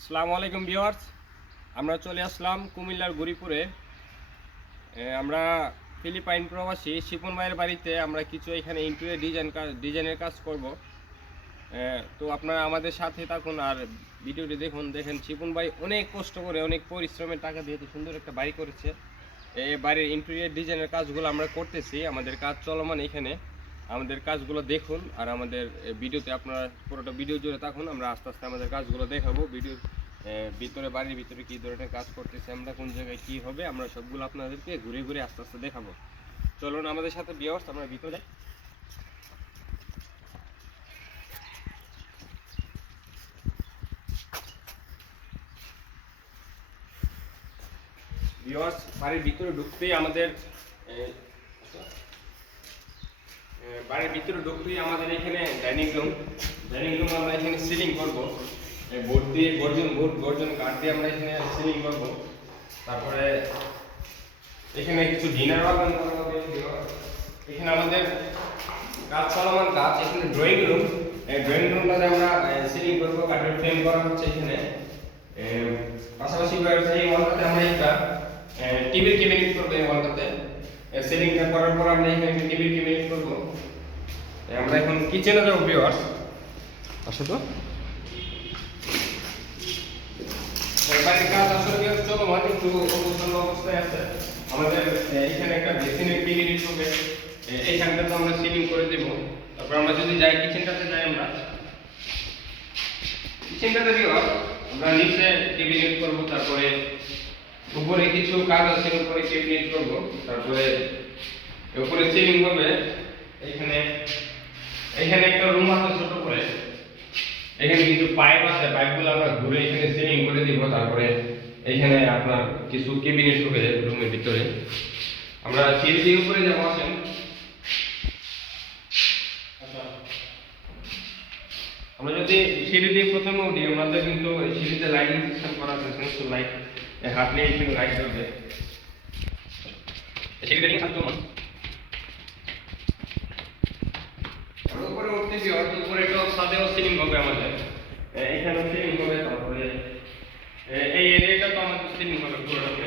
আসসালামু আলাইকুম ভিউয়ার্স, আমরা চলে আসলাম কুমিল্লার গরিপুরে। আমরা ফিলিপাইন প্রবাসী শিপন ভাইয়ের বাড়িতে আমরা কিছু এখানে ইন্টেরিয়র ডিজাইনের কাজ করব। তো আপনারা আমাদের সাথে থাকুন আর ভিডিওটি দেখেন শিপন ভাই অনেক কষ্ট করে অনেক পরিশ্রমের টাকা দিয়ে সুন্দর একটা বাড়ি করেছে। এই বাড়ির ইন্টেরিয়র ডিজাইনের কাজগুলো আমরা করতেছি, আমাদের কাজ চলমান এখানে। আমাদের কাজগুলো দেখুন আর আমাদের ভিডিওতে আপনারা পুরোটা ভিডিও জুড়ে থাকুন। আমরা আস্তে আস্তে আমাদের কাজগুলো দেখাবো। ভিডিওর ভিতরে বাড়ির ভিতরে কী ধরনের কাজ করতেছি আমরা, কোন জায়গায় কী হবে, আমরা সবগুলো আপনাদেরকে ঘুরে ঘুরে আস্তে আস্তে দেখাবো। চলুন আমাদের সাথে ভিউয়ার্স, আমরা ভিতরে যাই। ভিউয়ার্স, বাড়ির ভিতরে ঢুকতেই আমাদের আমাদের এখানে ডাইনিং রুম আমরা এখানে সিলিং করবো। বোর্ড দিয়ে গর্জন কাঠ দিয়ে আমরা এখানে সিলিং করবো। তারপরে এখানে কিছু ডিনার ওয়ার্ক করবো। এখানে আমাদের কাজ চলমান কাজ। এখানে ড্রয়িং রুমটাতে আমরা সিলিং করবো, কাঠের ফ্রেম করা হচ্ছে এখানে। পাশাপাশি এই ওয়ালটাতে আমরা একটা টিভির ক্যাবিনেট করবো। এই ওয়ালটাতে সিলিংটা করার পর আমরা এখানে টিভির ক্যাবিনেট করবো। আমরা এখন কিচেনে যাবো ভিউয়ার্স, আসো তো। বাড়ির কাজ আসলে চলমান, একটু অবসন্ন অবস্থায় আছে। আমাদের এখানে একটা বেসিনের ক্যাবিনেট হবে, এইখানটাতে আমরা সিলিং করে দেবো। তারপর আমরা যদি যাই কিচেনটাতে যাই, আমরা কিচেনটাতে ভিউয়ার্স আমরা নিচে ক্যাবিনেট করবো। তারপরে উপরে কিছু কাজ আছে, উপরে ক্যাবিনেট করবো। তারপরে উপরে সিলিং হবে। এখানে একটা রুম আছে ছোট করে, এখানে কিছু পাইপ আছে, পাইপগুলো আমরা ঘুরে এখানে সিলিং করে দিব। তারপরে এখানে আপনার কিছু ক্যাবিনেট হবে রুমের ভিতরে। আমরা সিঁড়ি দিয়ে উপরে যাবো, আসেন। আমরা যদি সিঁড়ি দিয়ে প্রথমে উঠি, আমাদের কিন্তু সিঁড়িতে লাইটিং সিস্টেম করা আছে, সেন্সর লাইট। হাঁটলে এখানে লাইট জ্বলবে। সিঁড়িতে নিয়ে থাকতো না। উপরে উঠতে গিয়ে উপরে একটা সাদেও সিলিং হবে আমাদের, এখানে সিলিং হবে। তারপরে এই এরিয়াটা তো আমাদের সিলিং হবে পুরোটাতে।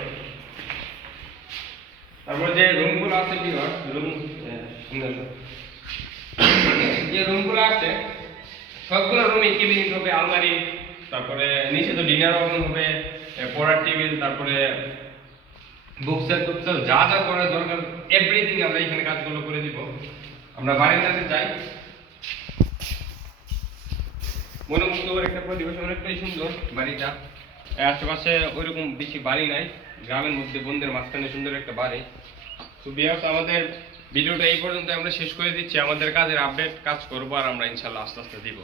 তারপরে যে রুমগুলো আছে যে রুমগুলো আছে সবগুলো রুমে ক্যাবিনেট হবে, আলমারি। তারপরে নিচে তো ডিনার রুম হবে, পড়ার টেবিল, তারপরে বুকসেল টুকসেল যা যা করার দরকার এভরিথিং আমরা এখানে কাজগুলো করে দিব। আমরা বাড়িটাতে যাই। মনোমুগ্ধকর একটা পরিবেশ, অনেকটাই সুন্দর বাড়িটা। আশেপাশে ওইরকম বেশি বাড়ি নাই, গ্রামের মধ্যে বন্ধের মাঝখানে সুন্দর একটা বাড়ি। তো ভিউয়ার্স, আমাদের ভিডিওটা এই পর্যন্ত আমরা শেষ করে দিচ্ছি। আমাদের কাজের আপডেট কাজ করবো আর আমরা ইনশাল্লাহ আস্তে আস্তে দিব।